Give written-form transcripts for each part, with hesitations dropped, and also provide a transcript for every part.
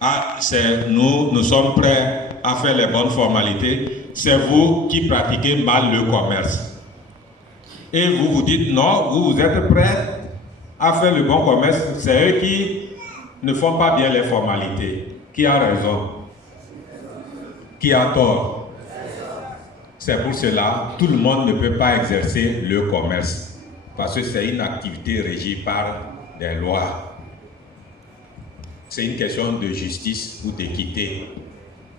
Ah, nous sommes prêts à faire les bonnes formalités. C'est vous qui pratiquez mal le commerce. Et vous vous dites non, vous êtes prêts à faire le bon commerce. C'est eux qui ne font pas bien les formalités. Qui a raison? Qui a tort? C'est pour cela tout le monde ne peut pas exercer le commerce. Parce que c'est une activité régie par des lois. C'est une question de justice ou d'équité.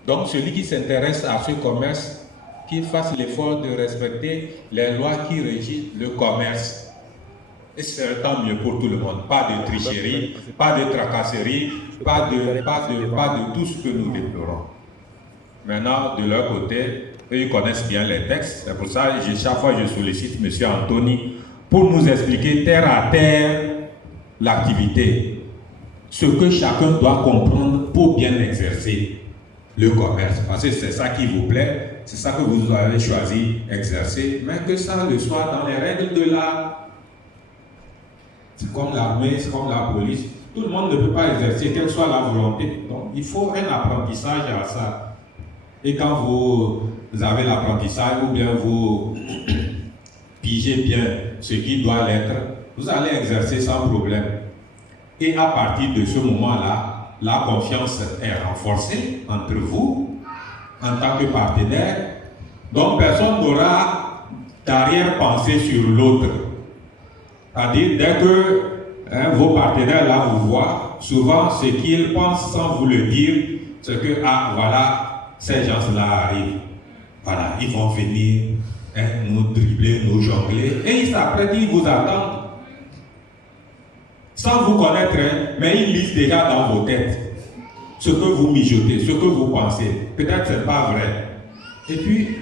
Donc celui qui s'intéresse à ce commerce, qu'il fasse l'effort de respecter les lois qui régissent le commerce. Et c'est tant mieux pour tout le monde. Pas de tricherie, pas de tracasserie, pas de tout ce que nous déplorons. Maintenant, de leur côté, eux, ils connaissent bien les textes. C'est pour ça que chaque fois je sollicite M. Anthony pour nous expliquer terre à terre l'activité. Ce que chacun doit comprendre pour bien exercer le commerce. Parce que c'est ça qui vous plaît, c'est ça que vous avez choisi d'exercer, mais que ça le soit dans les règles de l'art. C'est comme l'armée, c'est comme la police. Tout le monde ne peut pas exercer, quelle que soit la volonté. Donc, il faut un apprentissage à ça. Et quand vous avez l'apprentissage, ou bien vous pigez bien ce qui doit l'être, vous allez exercer sans problème. Et à partir de ce moment-là, la confiance est renforcée entre vous, en tant que partenaire. Donc, personne n'aura d'arrière-pensée sur l'autre. C'est-à-dire, dès que vos partenaires là vous voient, souvent ce qu'ils pensent sans vous le dire, c'est que, ah, voilà, ces gens-là arrivent. Voilà, ils vont venir nous dribbler, nous jongler. Et ils s'apprêtent, ils vous attendent. Sans vous connaître, mais ils lisent déjà dans vos têtes ce que vous mijotez, ce que vous pensez. Peut-être ce n'est pas vrai. Et puis,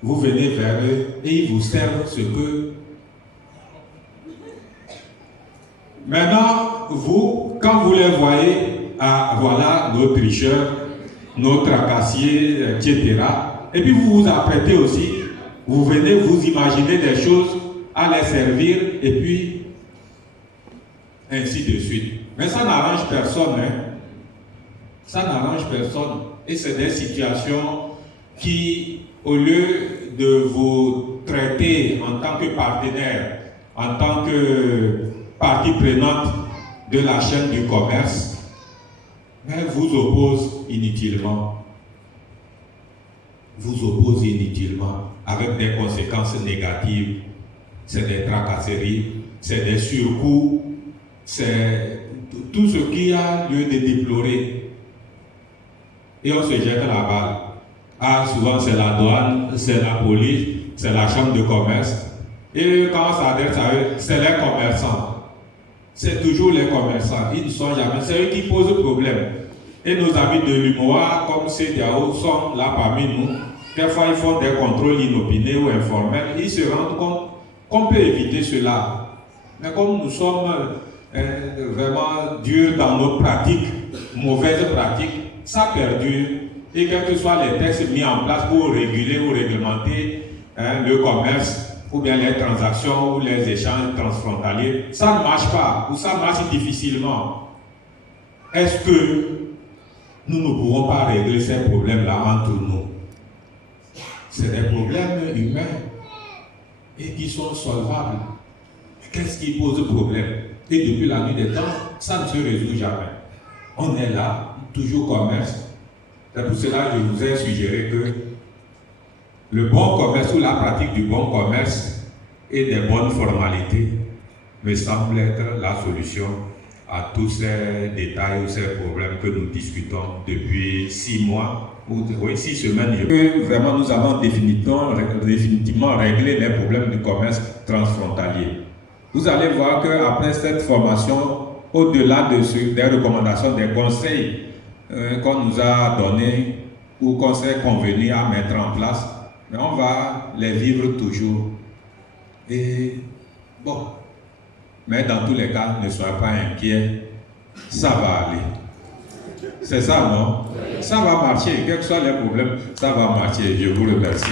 vous venez vers eux et ils vous servent ce que... Maintenant, vous, quand vous les voyez, ah, voilà nos tricheurs, nos tracassiers, etc. Et puis vous vous apprêtez aussi, vous venez vous imaginer des choses à les servir et puis ainsi de suite. Mais ça n'arrange personne, hein. Ça n'arrange personne. Et c'est des situations qui, au lieu de vous traiter en tant que partenaire, en tant que partie prenante de la chaîne du commerce, mais vous opposent inutilement. Vous opposent inutilement, avec des conséquences négatives. C'est des tracasseries, c'est des surcoûts, c'est tout ce qui a lieu de déplorer. Et on se jette la balle. Ah, souvent c'est la douane, c'est la police, c'est la chambre de commerce. Et quand on s'adresse à eux, c'est les commerçants. C'est toujours les commerçants. Ils ne sont jamais. C'est eux qui posent problème. Et nos amis de l'UMOA, comme CEDEAO, sont là parmi nous. Quelquefois, ils font des contrôles inopinés ou informels. Ils se rendent compte qu'on peut éviter cela. Mais comme nous sommes vraiment durs dans nos pratiques, mauvaises pratiques, ça perdure. Et quels que soient les textes mis en place pour réguler ou réglementer le commerce, ou bien les transactions ou les échanges transfrontaliers, ça ne marche pas, ou ça marche difficilement. Est-ce que nous ne pouvons pas régler ces problèmes-là entre nous? C'est des problèmes humains et qui sont solvables. Qu'est-ce qui pose problème? Et depuis la nuit des temps, ça ne se résout jamais. On est là, toujours commerce. C'est pour cela que je vous ai suggéré que le bon commerce ou la pratique du bon commerce et des bonnes formalités me semble être la solution à tous ces détails ou ces problèmes que nous discutons depuis 6 mois ou 6 semaines. Vraiment, nous avons définitivement réglé les problèmes du commerce transfrontalier. Vous allez voir qu'après cette formation, au-delà des recommandations, des conseils qu'on nous a donnés ou qu'on s'est convenu à mettre en place, mais on va les vivre toujours. Et bon, mais dans tous les cas, ne soyez pas inquiets, ça va aller. C'est ça, non? Ça va marcher, quels que soient les problèmes, ça va marcher. Je vous remercie.